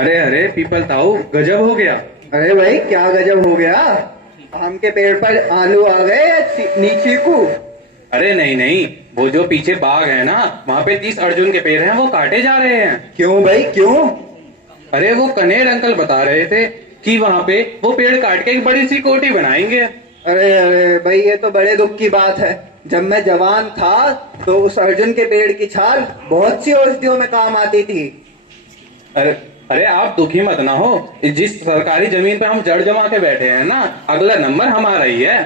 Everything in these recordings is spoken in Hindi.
अरे अरे पीपल ताऊ, गजब हो गया। अरे भाई क्या गजब हो गया। आम के पेड़ पर आलू आ गए या नीचे को। अरे नहीं नहीं, वो जो पीछे बाग है ना, वहाँ पे 30 अर्जुन के पेड़ हैं, वो काटे जा रहे हैं। क्यों भाई क्यों। अरे वो कनेर अंकल बता रहे थे कि वहाँ पे वो पेड़ काट के एक बड़ी सी कोठी बनाएंगे। अरे अरे भाई ये तो बड़े दुख की बात है। जब मैं जवान था तो उस अर्जुन के पेड़ की छाल बहुत सी औषधियों में काम आती थी। अरे अरे आप दुखी मत ना हो, जिस सरकारी जमीन पे हम जड़ जमा के बैठे हैं ना, अगला नंबर हमारा ही है।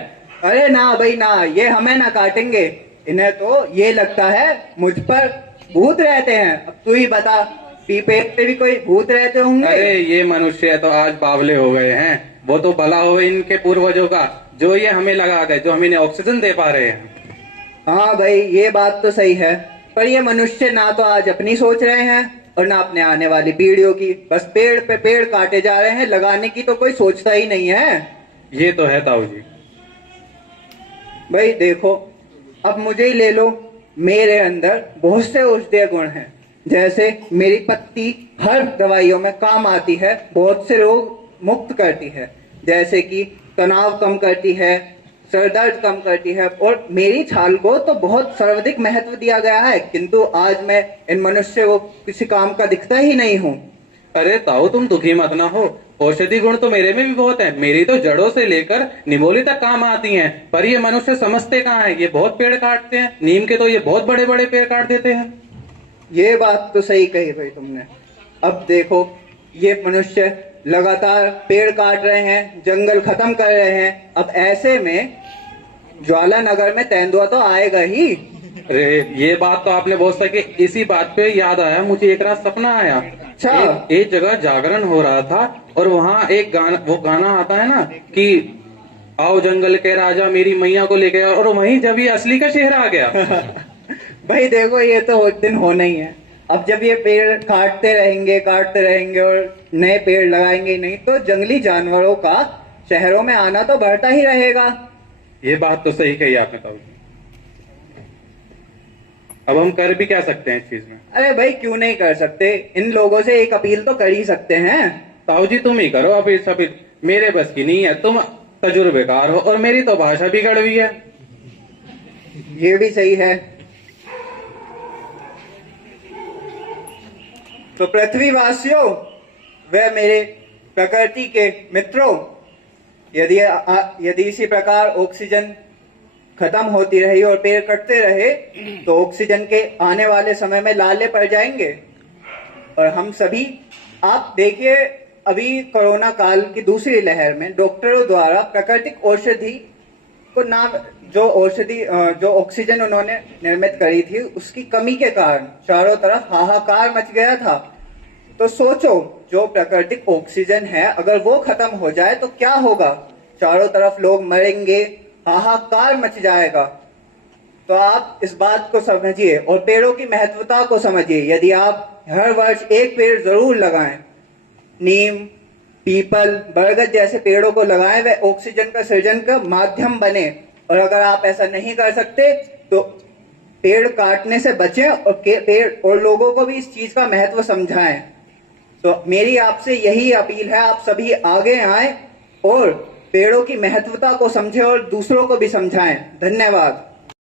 अरे ना भाई ना, ये हमें ना काटेंगे। इन्हें तो ये लगता है मुझ पर भूत रहते हैं। अब तू ही बता, पीपे पे भी कोई भूत रहते होंगे। अरे ये मनुष्य तो आज बावले हो गए हैं। वो तो भला हो इनके पूर्वजों का, जो ये हमें लगा गए, जो हम इन्हें ऑक्सीजन दे पा रहे हैं। हाँ भाई ये बात तो सही है, पर ये मनुष्य ना तो आज अपनी सोच रहे हैं और ना अपने आने वाली पीढ़ियों की। बस पेड़ पे पेड़ काटे जा रहे हैं, लगाने की तो कोई सोचता ही नहीं है। ये तो है ताऊ जी। भाई देखो, अब मुझे ही ले लो। मेरे अंदर बहुत से औषधीय गुण हैं। जैसे मेरी पत्ती हर दवाइयों में काम आती है, बहुत से रोग मुक्त करती है। जैसे कि तनाव कम करती है, सर दर्द कम करती है। और मेरी छाल को तो बहुत सर्वाधिक महत्व दिया गया है, किंतु आज मैं इन मनुष्य को किसी काम का दिखता ही नहीं हूँ। अरे ताऊ तुम दुखी मत ना हो, औषधि गुण तो मेरे में भी बहुत है। मेरी तो जड़ों से लेकर निमोली तक काम आती हैं। पर ये मनुष्य समझते कहाँ हैं, ये बहुत पेड़ काटते हैं। नीम के तो ये बहुत बड़े बड़े पेड़ काट देते हैं। ये बात तो सही कही भाई तुमने। अब देखो, ये मनुष्य लगातार पेड़ काट रहे हैं, जंगल खत्म कर रहे हैं। अब ऐसे में ज्वाला नगर में तेंदुआ तो आएगा ही। अरे ये बात तो आपने बहुत सही। इसी बात पे याद आया मुझे, एक रात सपना आया। अच्छा। एक जगह जागरण हो रहा था और वहाँ एक गाना, वो गाना आता है ना कि आओ जंगल के राजा मेरी मैया को लेके आओ, और वहीं जब ये असली का चेहरा आ गया। भाई देखो, ये तो एक दिन होना ही है। अब जब ये पेड़ काटते रहेंगे और नए पेड़ लगाएंगे ही नहीं, तो जंगली जानवरों का शहरों में आना तो बढ़ता ही रहेगा। ये बात तो सही कही आपने ताऊ जी। अब हम कर भी क्या सकते हैं इस चीज में? अरे भाई क्यों नहीं कर सकते, इन लोगों से एक अपील तो कर ही सकते हैं। ताऊ जी तुम ही करो अभी सभी, मेरे बस की नहीं है। तुम तजुर्बेकार हो और मेरी तो भाषा भी कड़वी है। ये भी सही है। तो पृथ्वीवासियों व मेरे प्रकृति के मित्रों, यदि इसी प्रकार ऑक्सीजन खत्म होती रही और पेड़ कटते रहे तो ऑक्सीजन के आने वाले समय में लाले पड़ जाएंगे। और हम सभी, आप देखिए, अभी कोरोना काल की दूसरी लहर में डॉक्टरों द्वारा प्राकृतिक औषधि को नाम, जो ऑक्सीजन उन्होंने निर्मित करी थी, उसकी कमी के कारण चारों तरफ हाहाकार मच गया था। तो सोचो, जो प्राकृतिक ऑक्सीजन है अगर वो खत्म हो जाए तो क्या होगा। चारों तरफ लोग मरेंगे, हाहाकार मच जाएगा। तो आप इस बात को समझिए और पेड़ों की महत्वता को समझिए। यदि आप हर वर्ष एक पेड़ जरूर लगाएं, नीम, पीपल, बरगद जैसे पेड़ों को लगाएं, वे ऑक्सीजन का सृजन का माध्यम बने। और अगर आप ऐसा नहीं कर सकते तो पेड़ काटने से बचें और पेड़ और लोगों को भी इस चीज का महत्व समझाएं। तो मेरी आपसे यही अपील है, आप सभी आगे आएं और पेड़ों की महत्वता को समझें और दूसरों को भी समझाएं। धन्यवाद।